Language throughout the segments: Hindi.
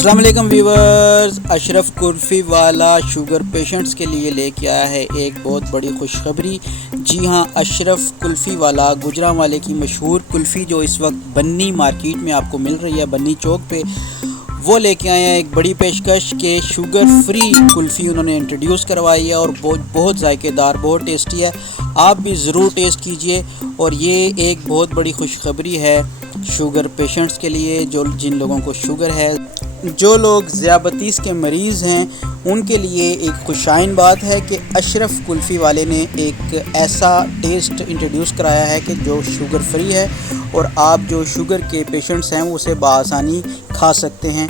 अस्सलाम वालेकुम व्यूवर्स, अशरफ कुल्फ़ी वाला शुगर पेशेंट्स के लिए लेके आया है एक बहुत बड़ी खुशखबरी। जी हाँ, अशरफ कुल्फ़ी वाला गुजरांवाले की मशहूर कुल्फ़ी जो इस वक्त बन्नी मार्केट में आपको मिल रही है, बन्नी चौक पे, वो लेके आए हैं एक बड़ी पेशकश के शुगर फ्री कुल्फ़ी उन्होंने इंट्रोड्यूस करवाई है और बहुत ज़ायकेदार, बहुत टेस्टी है। आप भी ज़रूर टेस्ट कीजिए। और ये एक बहुत बड़ी खुशखबरी है शुगर पेशेंट्स के लिए, जो जिन लोगों को शुगर है, जो लोग ज़ियाबतीस के मरीज़ हैं, उनके लिए एक खुशाइन बात है कि अशरफ कुल्फ़ी वाले ने एक ऐसा टेस्ट इंट्रोड्यूस कराया है कि जो शुगर फ्री है और आप जो शुगर के पेशेंट्स हैं वो उसे बआसानी खा सकते हैं।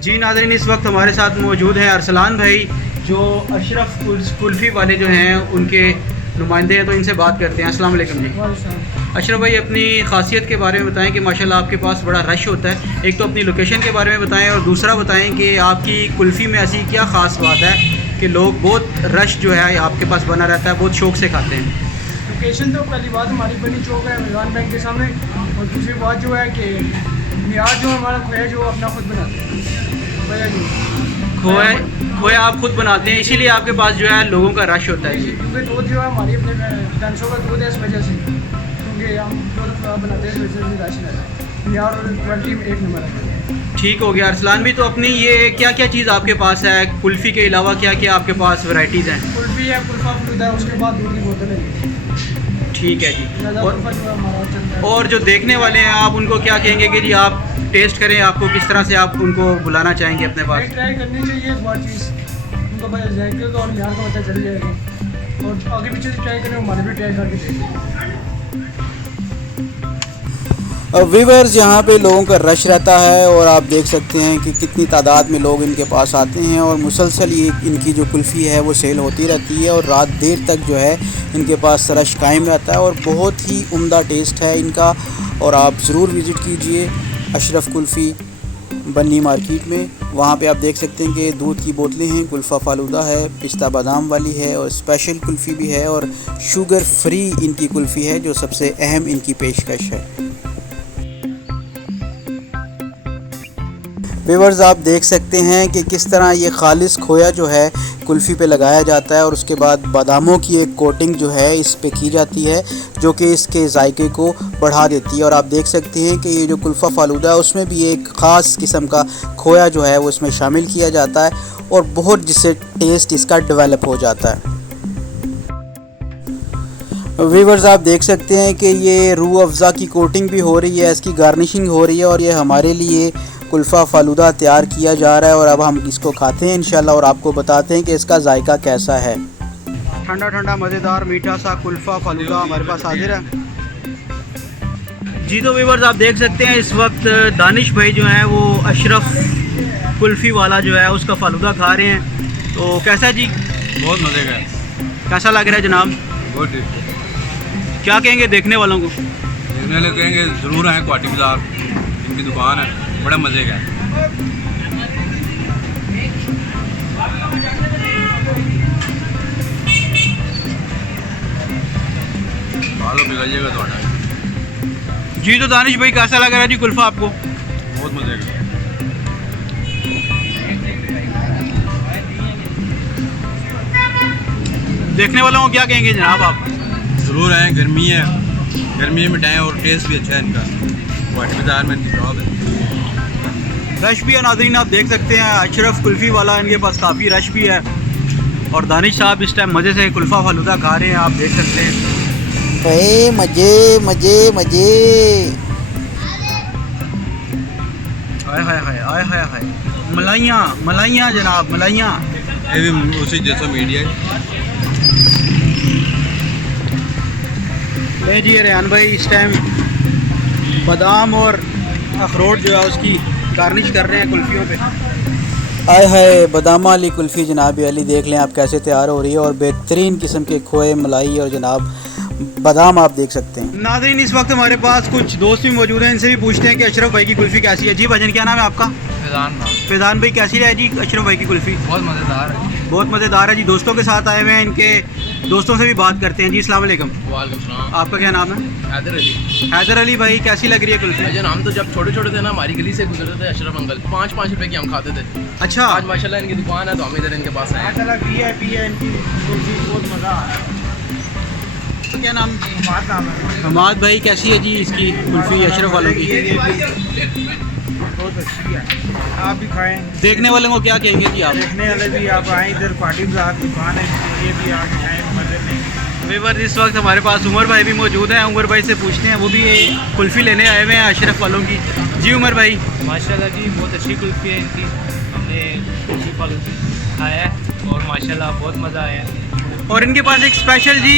जी नाज़रीन, इस वक्त हमारे साथ मौजूद हैं अरसलान भाई, जो अशरफ कुल्फ़ी वाले जो हैं उनके नुमाइंदे हैं, तो इनसे बात करते हैं। अस्सलाम वालेकुम जी। अशरफ भाई, अपनी ख़ासियत के बारे में बताएं कि माशाल्लाह आपके पास बड़ा रश होता है। एक तो अपनी लोकेशन के बारे में बताएं और दूसरा बताएं कि आपकी कुल्फ़ी में ऐसी क्या ख़ास बात है कि लोग बहुत रश जो है आपके पास बना रहता है, बहुत शौक़ से खाते हैं। लोकेशन तो पहली बात हमारी बनी चौक है, मिलान बैंक के सामने। और दूसरी बात जो है कि मियार जो हमारा खोया जो अपना खुद बनाते हैं, खोया आप खुद बनाते हैं, इसीलिए आपके पास जो है लोगों का रश होता है। जी, क्योंकि दूध जो है हमारी अपने 300 का दूध है, इस वजह से, क्योंकि हम दूध बनाते हैं, इस वजह से रश रहता है। मियार और क्वालिटी में एक नंबर है। ठीक हो गया अरसलान भी। तो अपनी ये क्या क्या चीज़ आपके पास है कुल्फ़ी के अलावा, क्या क्या आपके पास वैरायटीज़ हैं? कुल्फ़ी है, कुल्फ़ा फलूदा है, उसके बाद दूध की बोतल है। ठीक है जी। और जो देखने वाले हैं, आप उनको क्या कहेंगे कि जी आप टेस्ट करें, आपको किस तरह से आप उनको बुलाना चाहेंगे अपने पास? ट्राई करनी चाहिए इस बार चीज़, उनको पता जाएगा तो और मियार का पता चल जाएगा। और आगे पीछे से ट्राई करें, हमारे भी ट्राई करके देखें। व्यूअर्स, यहाँ पे लोगों का रश रहता है और आप देख सकते हैं कि कितनी तादाद में लोग इनके पास आते हैं और मुसलसल ये इनकी जो कुल्फ़ी है वो सेल होती रहती है और रात देर तक जो है इनके पास रश कायम रहता है और बहुत ही उम्दा टेस्ट है इनका। और आप ज़रूर विज़िट कीजिए अशरफ कुल्फ़ी बन्नी मार्केट में। वहाँ पे आप देख सकते हैं कि दूध की बोतलें हैं, कुल्फ़ा फालूदा है, पिस्ता बादाम वाली है और स्पेशल कुल्फ़ी भी है और शुगर फ्री इनकी कुल्फ़ी है जो सबसे अहम इनकी पेशकश है। व्यूअर्स, आप देख सकते हैं कि किस तरह ये खालिस खोया जो है कुल्फ़ी पे लगाया जाता है और उसके बाद बादामों की एक कोटिंग जो है इस पे की जाती है, जो कि इसके जायके को बढ़ा देती है। और आप देख सकते हैं कि ये जो कुल्फ़ा फालूदा है उसमें भी एक ख़ास किस्म का खोया जो है वो इसमें शामिल किया जाता है और बहुत जिससे टेस्ट इसका डेवलप हो जाता है। व्यूअर्स, आप देख सकते हैं कि ये रूह अफ़ज़ा की कोटिंग भी हो रही है, इसकी गार्निशिंग हो रही है और ये हमारे लिए कुल्फ़ा फालूदा तैयार किया जा रहा है और अब हम इसको खाते हैं इंशाल्लाह और आपको बताते हैं कि इसका जायका कैसा है। ठंडा ठंडा मज़ेदार मीठा सा कुल्फ़ा फालूदा हमारे पास हाजिर है। जी, तो व्यूअर्स, आप देख सकते हैं इस वक्त दानिश भाई जो हैं वो अशरफ कुल्फ़ी वाला जो है उसका फालूदा खा रहे हैं। तो कैसा है जी? बहुत मज़े का है। कैसा लग रहा है जनाब? बहुत टेस्टी। क्या कहेंगे देखने वालों को? देखने वाले कहेंगे ज़रूर आएँ, क्वाटी बाज़ार इनकी दुकान है, बड़ा मज़े का है। बालों पिघलिएगा थोड़ा। जी, तो दानिश भाई कैसा लग रहा है जी कुल्फ़ा आपको? बहुत मज़े का। देखने वालों को क्या कहेंगे जनाब आप? ज़रूर आएँ, गर्मी है, गर्मी में मिठाएँ और टेस्ट भी अच्छा है इनका। क्वाटी बाज़ार में इनकी शॉप है। रश भी है नाज़रीन, आप देख सकते हैं अशरफ कुल्फ़ी वाला, इनके पास काफ़ी रश भी है और दानिश साहब इस टाइम मज़े से कुल्फ़ा फालूदा खा रहे हैं, आप देख सकते हैं। भाई मज़े मज़े मज़े, हाय हाय हाय हाय हाय हाय, मलाइयाँ मलाइयाँ जनाब, मलाइयाँ। ये भी उसी जैसा मीडिया है। ले जी रेहान भाई इस टाइम बादाम और अखरोट जो है उसकी गार्निश कर रहे हैं कुल्फ़ियों पे। आए हाय, बादाम वाली कुल्फ़ी जनाब अली देख लें आप कैसे तैयार हो रही है और बेहतरीन किस्म के खोए, मलाई और जनाब बादाम आप देख सकते हैं। नाज़रीन, इस वक्त हमारे पास कुछ दोस्त भी मौजूद हैं, इनसे भी पूछते हैं कि अशरफ भाई की कुल्फ़ी कैसी है। जी भाईजान, क्या नाम है आपका? फैज़ान भाई, कैसी है जी अशरफ भाई की कुल्फ़ी? बहुत मज़ेदार है। बहुत मज़ेदार है जी। दोस्तों के साथ आए हुए हैं, इनके दोस्तों से भी बात करते हैं जी। अस्सलाम वालेकुम। वालेकुम सलाम। आपका क्या नाम है? हैदर अली। हैदर अली भाई, कैसी लग रही है कुल्फी? भाईजान हम तो जब छोटे छोटे थे ना, हमारी गली से गुजरते थे अशरफ अंकल, 5-5 रुपए की हम खाते थे। अच्छा। आज माशाल्लाह इनकी दुकान है तो हम इधर इनके पास आए हैं। VIP है इनकी कुल्फी, बहुत मज़ा आ रहा है। तो क्या नाम? हमारा नाम है हमाद भाई, कैसी है जी इसकी कुल्फी अशरफ वालों की? बहुत अच्छी है, आप भी खाएं। देखने वालों को क्या कहेंगे जी आप? देखने वाले भी आप आएँ, इधर पार्टी बाजार दुकान है, ये भी आके खाएं, मज़े नहीं। वीवर इस वक्त हमारे पास उमर भाई भी मौजूद हैं। उमर भाई से पूछते हैं, वो भी कुल्फ़ी लेने आए हुए हैं अशरफ वालों की। जी उमर भाई। माशाल्लाह जी, बहुत अच्छी कुल्फ़ी है इनकी। हमने कुल्फ़ी फल खाया है और माशाल्लाह बहुत मज़ा आया है। और इनके पास एक स्पेशल जी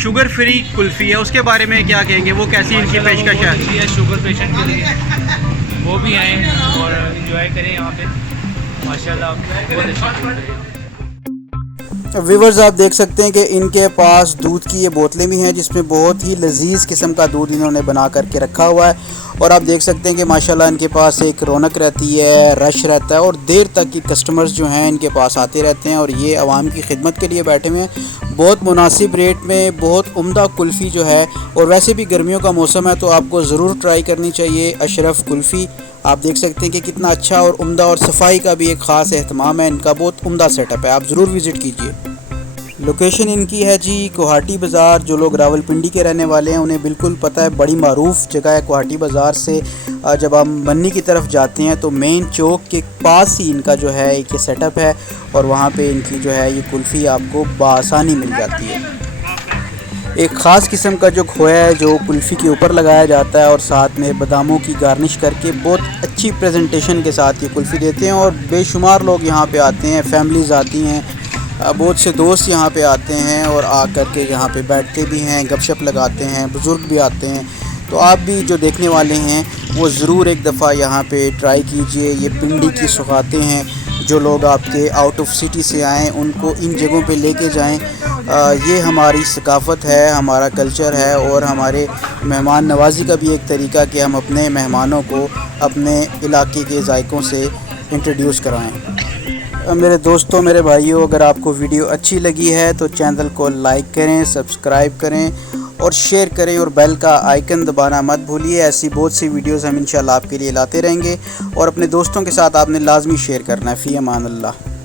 शुगर फ्री कुल्फ़ी है, उसके बारे में क्या कहेंगे? वो कैसी इनकी पेशकश है? अच्छी है शुगर पेशेंट के लिए, वो भी आएँ और इन्जॉय करें यहाँ पे। माशाल्लाह बहुत अच्छी। व्यूवर्स आप देख सकते हैं कि इनके पास दूध की ये बोतलें भी हैं जिसमें बहुत ही लजीज किस्म का दूध इन्होंने बना करके रखा हुआ है। और आप देख सकते हैं कि माशाल्लाह इनके पास एक रौनक रहती है, रश रहता है और देर तक की कस्टमर्स जो हैं इनके पास आते रहते हैं और ये आवाम की खिदमत के लिए बैठे हुए हैं। बहुत मुनासिब रेट में बहुत उम्दा कुल्फ़ी जो है, और वैसे भी गर्मियों का मौसम है तो आपको ज़रूर ट्राई करनी चाहिए अशरफ कुल्फ़ी। आप देख सकते हैं कि कितना अच्छा और उम्दा, और सफाई का भी एक ख़ास एहतमाम है इनका, बहुत उम्दा सेटअप है, आप ज़रूर विज़िट कीजिए। लोकेशन इनकी है जी कोहाटी बाज़ार। जो लोग रावलपिंडी के रहने वाले हैं उन्हें बिल्कुल पता है, बड़ी मारूफ़ जगह है कोहाटी बाज़ार से। जब आप मन्नी की तरफ जाते हैं तो मेन चौक के पास ही इनका जो है एक ये सेटअप है और वहाँ पे इनकी जो है ये कुल्फ़ी आपको बआसानी मिल जाती है। एक ख़ास किस्म का जो खोया है जो कुल्फ़ी के ऊपर लगाया जाता है और साथ में बादामों की गार्निश करके बहुत अच्छी प्रेजेंटेशन के साथ ये कुल्फ़ी देते हैं। और बेशुमार लोग यहाँ पे आते हैं, फैमिलीज़ आती हैं, बहुत से दोस्त यहाँ पे आते हैं और आकर के यहाँ पे बैठते भी हैं, गपशप लगाते हैं, बुज़ुर्ग भी आते हैं। तो आप भी जो देखने वाले हैं वो ज़रूर एक दफ़ा यहाँ पे ट्राई कीजिए। ये पिंडी की सौगातें हैं, जो लोग आपके आउट ऑफ सिटी से आएँ उनको इन जगहों पे लेके जाएं। ये हमारी सकाफ़त है, हमारा कल्चर है और हमारे मेहमान नवाज़ी का भी एक तरीका कि हम अपने मेहमानों को अपने इलाके के जायकों से इंट्रोड्यूस कराएँ। मेरे दोस्तों, मेरे भाइयों, अगर आपको वीडियो अच्छी लगी है तो चैनल को लाइक करें, सब्सक्राइब करें और शेयर करें और बेल का आइकन दबाना मत भूलिए। ऐसी बहुत सी वीडियोस हम इंशाल्लाह आपके लिए लाते रहेंगे और अपने दोस्तों के साथ आपने लाजमी शेयर करना है। फ़ी अमान अल्लाह।